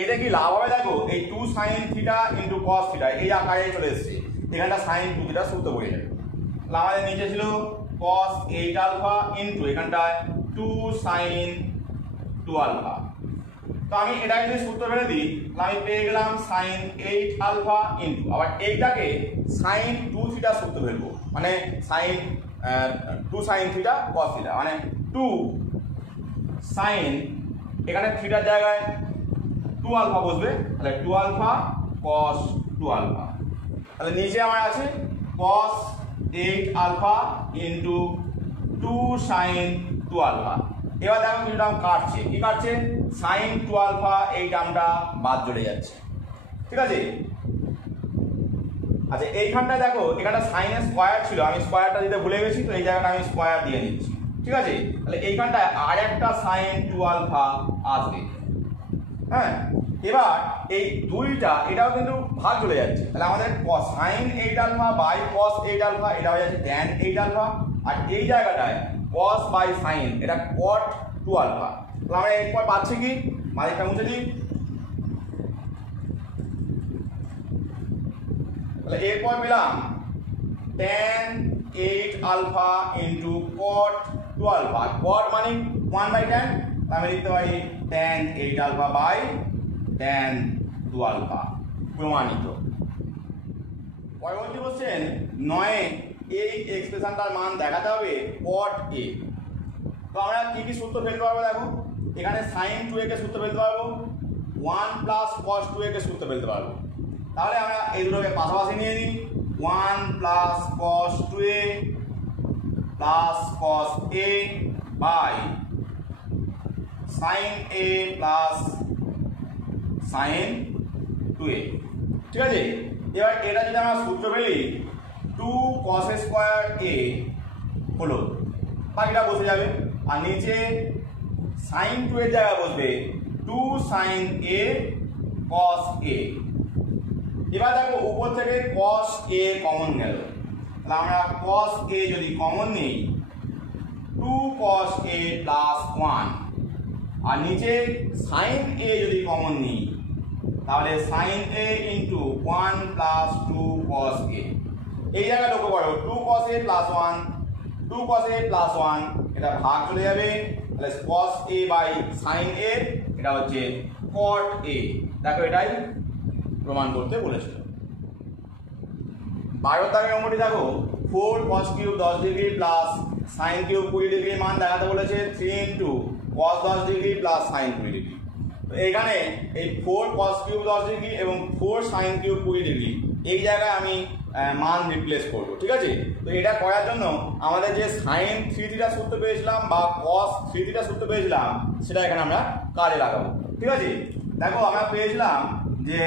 এতে কি লাভ হবে দেখো এই 2 sin theta into cos theta এই আকারে চলে এসেছে, এখানটা sin 2 থিটা সূত্র পড়ে যাবে। তাহলে আমাদের নিচে ছিল cos 8 আলফা ইনটু এখানটায় 2 sin 2 আলফা। তো আমি এটা যদি সূত্র ফেলে দিই তাহলে আমি পেয়ে গেলাম sin 8 আলফা ইনটু, আবার এইটাকে sin 2 থিটা সূত্র ফেলবো, মানে sin 2 sin theta cos theta, মানে 2 sin, এখানে থিটার জায়গায় 2 আলফা বসবে, তাহলে 2 আলফা cos 2 আলফা। তাহলে নিচে আমার আছে cos 8 alpha into 2 sin 2 alpha. এবার দেখো কিছু টার্ম কাটছে, কি কাটছে? sin 2 আলফা, এই টার্মটা বাদ চলে যাচ্ছে, ঠিক আছে। আচ্ছা এইখানটা দেখো, এখানটা সাইনের স্কোয়ার ছিল, আমি স্কোয়ারটা দিতে ভুলে গেছি, তো এই জায়গাটা আমি স্কোয়ার দিয়ে নিচ্ছি, ঠিক আছে। তাহলে এইখানটায় আর একটা sin 2 আলফা আসবে, হ্যাঁ। এবার এই দুইটা, এটাও কিন্তু ভাগ চলে যাচ্ছে, তাহলে আমাদের sin 8 alpha by cos 8 alpha, এটা হয়ে যাচ্ছে tan 8 আলফা, আর এই জায়গাটায় cos বাই sin, এটা cot 2 আলফা। তাহলে আমরা এরপর পাচ্ছি কি, মাঝেটা মুছে দিই, তাহলে এরপর পেলাম tan 8 alpha into cot 2 alpha. cot মানে 1/tan, আমি লিখতে পারি tan 8 alpha by tan 2 alpha, প্রমাণিত। পরবর্তী কোশ্চেন 9, এই এক্সপ্রেশনটার মান দেখাতে হবে cot a। তো আমরা কি কি সূত্র ফেলতে পারবো দেখো, এখানে sin 2a কে সূত্র ফেলতে পারবো, 1 প্লাস cos 2a কে সূত্র ফেলতে পারবো। তাহলে আমরা এই দুটোকে পাশাপাশি নিয়ে নিই, 1 plus cos 2a plus cos a by sin a plus sin 2a, ঠিক আছে। এবার এটা যদি আমরা সূত্র ফেলি, 2 cos স্কোয়ার a হলো, বাকিটা বসে যাবে, আর নিচে sin 2 এর জায়গায় বসবে 2 sin a cos a। এবার দেখো উপর থেকে cos a কমন গেল, তাহলে আমরা cos a যদি কমন নিই 2 cos a প্লাস 1, আর নিচে sin a যদি কমন নিই তাহলে sin a into 1 plus 2 cos a। এই জায়গায় লক্ষ্য করো 2 cos a plus 1, 2 cos a plus 1, এটা ভাগ চলে যাবে, তাহলে cos a by sin a, এটা হচ্ছে cot a। দেখো এটাই প্রমাণ করতে বলেছিল। 12 দাগের নম্বরটি দেখো, 4 cos cube 10 degree plus sin cube 20 degree মান দেখাতে বলেছে, 3 into cos 10 degree plus sin 20 degree. তো এখানে এই 4 cos কিউব 10 ডিগ্রি এবং 4 sin কিউব 20 ডিগ্রি, এই জায়গায় আমি মান রিপ্লেস করব, ঠিক আছে। তো এটা করার জন্য আমাদের যে sin 3 থিটা সূত্র পেয়েছিলাম বা cos 3 থিটা সূত্র পেয়েছিলাম, সেটা এখানে আমরা কাজে লাগাবো, ঠিক আছে। দেখো আমরা পেয়েছিলাম যে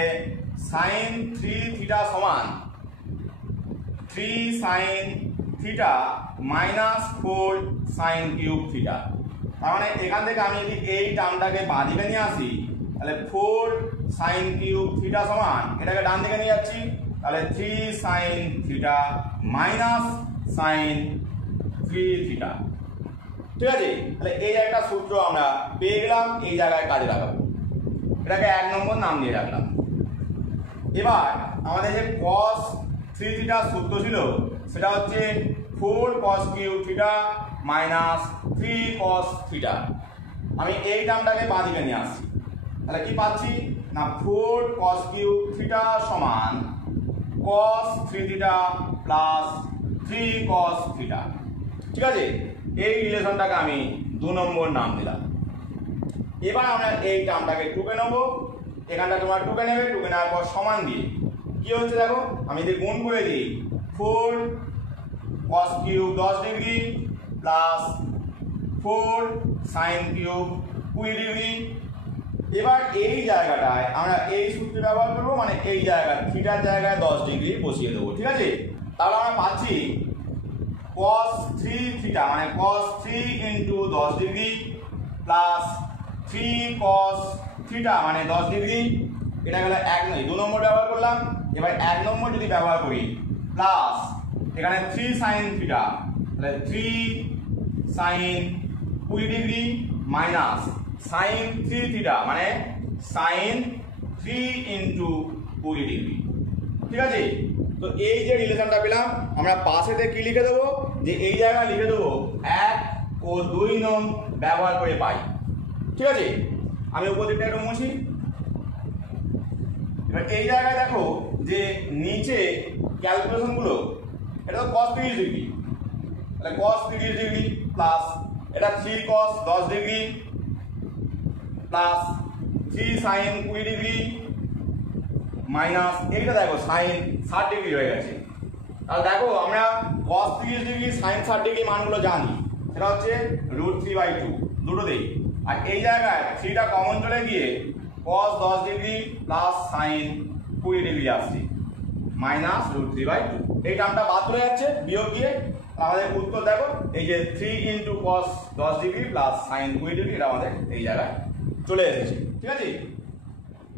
sin 3 থিটা সমান 3 sin theta minus 4 sin cube theta. তার মানে এখান থেকে আমি যদি এই টার্মটাকে বাঁ দিকে নিয়ে আসি, তাহলে 4 sin কিউব থিটা সমান, এটাকে ডান দিকে নিয়ে যাচ্ছি, তাহলে 3 sin theta minus sin 3 theta, ঠিক আছে। তাহলে এই একটা সূত্র আমরা পেয়ে গেলাম, এই জায়গায় কাজে লাগাবো, এটাকে 1 নম্বর নাম দিয়ে রাখলাম। এবার আমাদের যে cos 3 থিটা সূত্র ছিল, সেটা হচ্ছে 4 cos cube theta minus 3 cos theta. আমি এই টার্মটাকে বাঁ দিকে নিয়ে আসছি, তাহলে কি পাচ্ছি না 4 cos কিউব থিটা সমান cos 3 theta plus 3 cos theta, ঠিক আছে। এই রিলেশনটাকে আমি 2 নম্বর নাম দিলাম। এবার আমরা এই টার্মটাকে টুকে নেব, এখানটা তোমরা টুকে নেবে, টুকে নেওয়ার পর সমান দিয়ে কি হচ্ছে দেখো, আমি যদি গুণ করে দিই 4 cos cube 10 degree plus 4 sin cube 20 degree. এবার এই জায়গাটায় আমরা এই সূত্র ব্যবহার করবো, মানে এই জায়গায় থিটার জায়গায় 10 ডিগ্রি বসিয়ে দেবো, ঠিক আছে। তাহলে আমরা পাচ্ছি cos 3 থিটা মানে cos 3 into 10 degree plus 3 cos theta মানে 10 ডিগ্রি, এটা গেল 1 নয় 2 নম্বর ব্যবহার করলাম। এবার 1 নম্বর যদি ব্যবহার করি প্লাস এখানে 3 sin থিটা, তাহলে 3 sin 20 degree minus sin 3 theta মানে sin 3 ইন্টু 20 ডিগ্রি, ঠিক আছে। তো এই যে রিলেশনটা পেলাম, আমরা পাশেতে কি লিখে দেবো, যে এই জায়গায় লিখে দেবো 1 ও 2 নং ব্যবহার করে পাই। ঠিক আছে, আমি উপর দিকটা একটু মুছি। এবার এই জায়গায় দেখো যে নিচে ক্যালকুলেশনগুলো, এটা তো cos 30 ডিগ্রি, তাহলে cos 30 ডিগ্রি প্লাস এটা 3 cos 10 degree plus 3 sin 20 degree minus এইটা দেখো sin 60 ডিগ্রি হয়ে গেছে। তাহলে দেখো আমরা cos 30 ডিগ্রি sin 60 ডিগ্রি মানগুলো জানি, সেটা হচ্ছে √3/2 দুটোতেই। আর এই জায়গায় 3টা কমন চলে গিয়ে cos 10 degree plus sin 20 degree আসছে মাইনাস √3/2। এই টার্মটা বাদ চলে যাচ্ছে বিয়োগ দিয়ে, আমাদের উত্তর দেখো এই যে 3 × cos 10 degree plus sin 20 degree, এটা আমাদের এই জায়গায় চলে এসেছে। ঠিক আছে,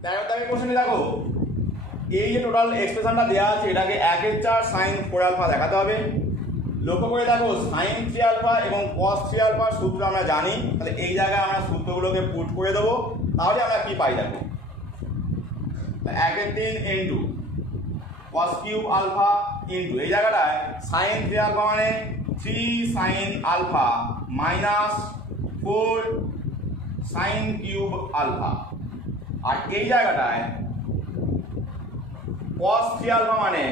13 দাগের কোশ্চেনে দেখো এই যে টোটাল এক্সপ্রেশনটা দেওয়া আছে এটাকে 1/4 sin 4 আলফা দেখাতে হবে। লক্ষ্য করে দেখো sin 3 আলফা এবং cos 3 আলফা সূত্র আমরা জানি, তাহলে এই জায়গায় আমরা সূত্রগুলোকে পুট করে দেবো, তাহলে আমরা কি পাই দেখো 1/3 × cos কিউব আলফা ইন্টু এই জায়গাটায় sin 3 আলফা মানে 3 sin alpha minus 4 sin cube alpha, আর এই জায়গাটায় cos 3 আলফা মানে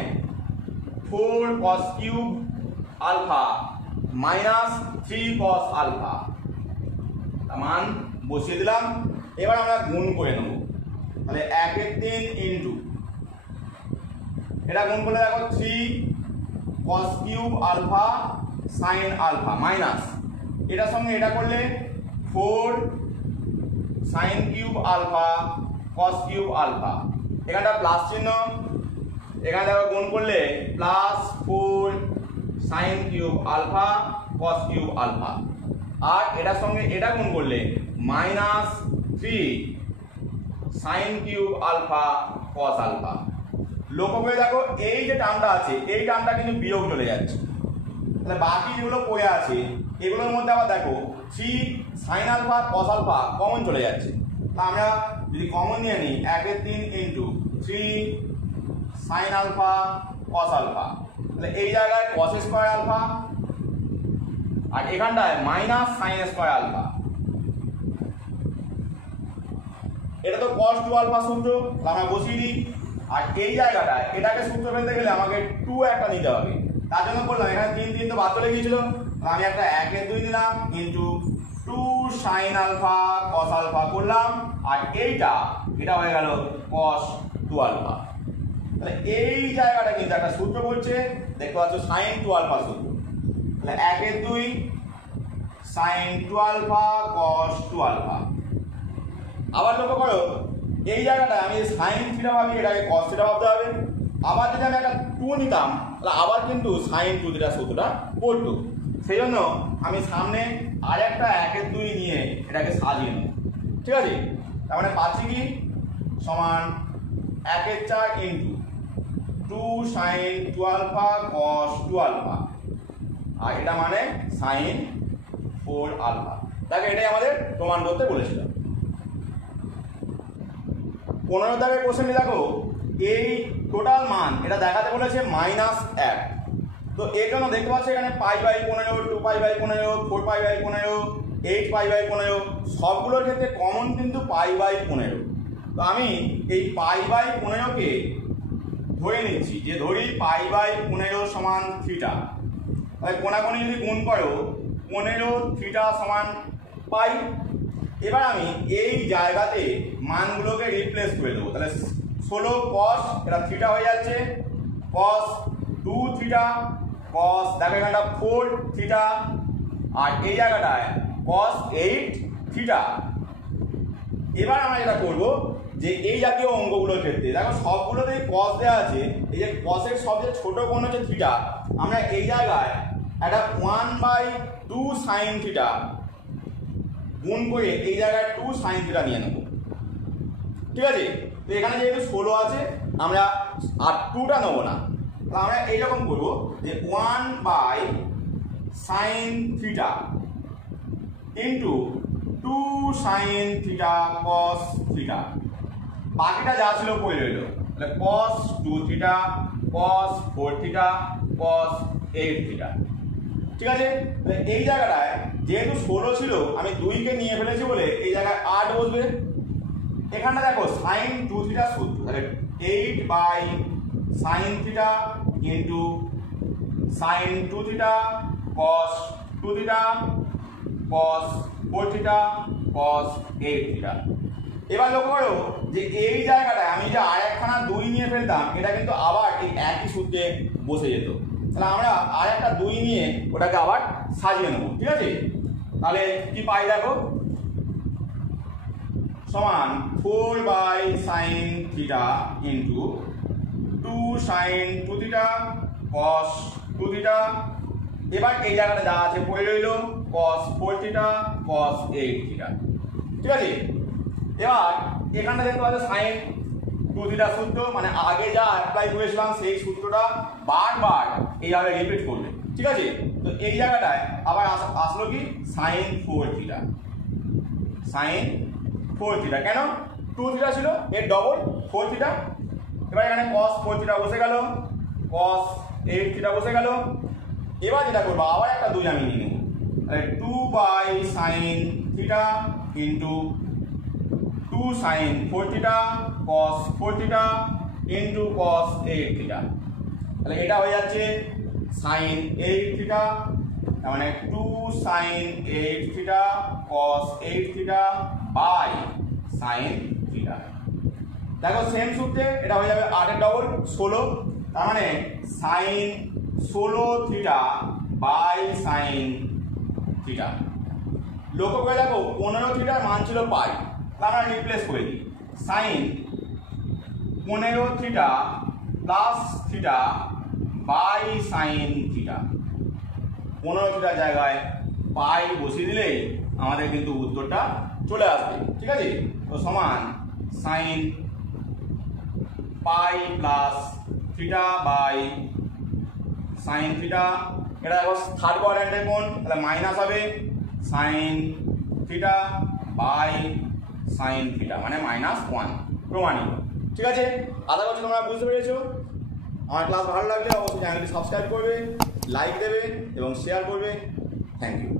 4 cos cube alpha minus 3 cos alpha, মান বসিয়ে দিলাম। এবার আমরা গুণ করে নেব, তাহলে 1/3 × এটা গুণ করলে দেখো 3 cos cube alpha sin alpha minus এটার সঙ্গে এটা করলে 4 sin cube alpha cos cube alpha, এখানটা প্লাস চিহ্ন, এখানে দেখো গুণ করলে plus 4 sin cube alpha cos cube alpha, আর এটার সঙ্গে এটা গুণ করলে minus 3 sin cube alpha cos alpha. লক্ষ্য করে দেখো এই যে টার্মটা আছে এই টার্মটা কিন্তু বিয়োগ চলে যাচ্ছে, তাহলে বাকি যেগুলো পড়ে আছে এগুলোর মধ্যে আবার দেখো 3 sin alpha cos alpha common চলে যাচ্ছে, তা আমরা যদি কমন নিয়ে নিই 1/3 × 3 sin আলফা cos আলফা, তাহলে এই জায়গায় cos স্কয়ার আলফা আর এখানটায় মাইনাস sin স্কয়ার আলফা, এটা তো cos 2 আলফা সূত্র, আমরা বসিয়ে দিই। আর এই জায়গাটায় এটাকে সূত্র ফেলতে গেলে আমাকে 2 একটা নিতে হবে, তার জন্য করলাম এখানে 3 তো বাদ চলে গিয়েছিল, আমি একটা 1/2 নিলাম into 2 sin alpha cos alpha করলাম, আর এটা হয়ে গেল cos 2 আলফা। তাহলে এই জায়গাটা কিন্তু একটা সূত্র বলছে, দেখতে পাচ্ছ sin 2 আলফা সূত্র, তাহলে 1/2 sin 2 আলফা cos 2 আলফা। আবার লক্ষ্য করো এই জায়গাটা আমি sin থিটা ভাবি এটাকে cos থিটা ভাবতে হবে, আবার যদি আমি একটা 2 নিতাম তাহলে আবার কিন্তু sin 2 থিটা সূত্রটা পড়তো, সেই জন্য আমি সামনে আর একটা 1/2 নিয়ে এটাকে সাজিয়ে নেব। ঠিক আছে, তার মানে পাচ্ছি কি সমান 1/4 × 2 sin 2 আলফা cos 2 আলফা, আর এটা মানে sin 4 আলফা। দেখো এটাই আমাদের প্রমাণ করতে বলেছিল। 15 দাগের কোশ্চেনে দেখো এই টোটাল মান এটা দেখাতে বলেছে -1, তো এর জন্য দেখতে পাচ্ছ এখানে π/15 2π/15 4π/15 8π/15 সবগুলোর ক্ষেত্রে কমন কিন্তু π/15, তো আমি এই π/15 কে ধরে নিচ্ছি, যে ধরি π/15 সমান থিটা, তাহলে কোনাকুনি যদি গুণ করো 15 থিটা সমান পাই। এবার আমি এই জায়গাতে মানগুলোকে রিপ্লেস করে দেবো, তাহলে 16 cos এটা থিটা হয়ে যাচ্ছে cos 2 থিটা cos দেখো এখানটা 4 থিটা, আর এই জায়গাটায় cos 8 থিটা। এবার আমরা যেটা করবো যে এই জাতীয় অঙ্কগুলোর ক্ষেত্রে দেখো সবগুলোতেই cos দেওয়া আছে, এই যে cos এর সবচেয়ে ছোট কোণ হচ্ছে থিটা, আমরা এই জায়গায় একটা 1/2 sin থিটা গুণ করে এই জায়গায় 2 sin থিটা নিয়ে নেব। ঠিক আছে, তো এখানে যেহেতু 16 আছে আমরা আর 2টা নেবো না, তাহলে আমরা এইরকম করবো যে 1/sin theta into 2 sin theta cos theta, বাকিটা যা ছিল পড়ে রইল, তাহলে cos 2 theta cos 4 theta cos 8 theta. ঠিক আছে, এই জায়গাটায় যেহেতু 16 ছিল আমি 2 কে নিয়ে ফেলেছি বলে এই জায়গায় 8 বসবে। এখানটা দেখো sin 2 থিটা সূত্র, তাহলে 8/sin theta into sin 2 theta cos 2 theta cos 4 theta cos 8 theta. এবার লক্ষ্য করো যে এই জায়গাটায় আমি যে আর একখানা 2 নিয়ে ফেলতাম এটা কিন্তু আবার এই একই সূত্রে বসে যেত। তাহলে আমরা আর একটা 2 নিয়ে ওটাকে আবার সাজিয়ে নেব। ঠিক আছে, তাহলে কি পাই দেখো, সমান 4/sin theta into 2sin 2 theta cos 2 theta. এবার এই জায়গাটা যা আছে পড়ে রইল cos 4 থিটা cos 8 থিটা। ঠিক আছে, এবার এখানটা দেখতে পাচ্ছ sin 2 থিটা সূত্র, মানে আগে যা অ্যাপ্লাই করেছিলাম সেই সূত্রটা বারবার এইভাবে রিপিট করবে। ঠিক আছে, তো এই জায়গাটায় আবার আসলো কি sin 4 থিটা, sin 4 থিটা। কেন 2 থিটা ছিল এর ডবল 4 থিটা। এবার এখানে cos 4 থিটা বসে গেল, cos 8 থিটা বসে গেল। এবার যেটা করবো আবার একটা 2 আমি নিয়ে নেব, তাহলে 2/sin theta into 2sin 4 theta cos 4 theta into cos 8 theta. তাহলে এটা হয়ে যাচ্ছে sin 8 থিটা, তার মানে 2sin 8 theta cos 8 theta by sin theta. দেখো সেম সূত্রে এটা হয়ে যাবে 8 এর ডবল 16, তার মানে sin 16 theta by sin theta. লক্ষ্য করে দেখো 15 থিটার মান ছিল পাই, আমরা রিপ্লেস করে দিই sin 15 theta plus theta by sin theta. 15 থিটার জায়গায় পাই বসিয়ে দিলেই আমাদের কিন্তু উত্তরটা চলে আসবে। ঠিক আছে, তো সমান sin pi plus theta by sin theta. এটা দেখো থার্ড কোয়াড্র্যান্টের কোণ, তাহলে মাইনাস হবে sin theta by sin theta, মানে -1 প্রমাণিত। ঠিক আছে, আশা করছি তোমরা বুঝতে পেরেছো। আমার ক্লাস ভালো লাগলে অবশ্যই চ্যানেলটি সাবস্ক্রাইব করবে, লাইক দেবে এবং শেয়ার করবে। Thank you.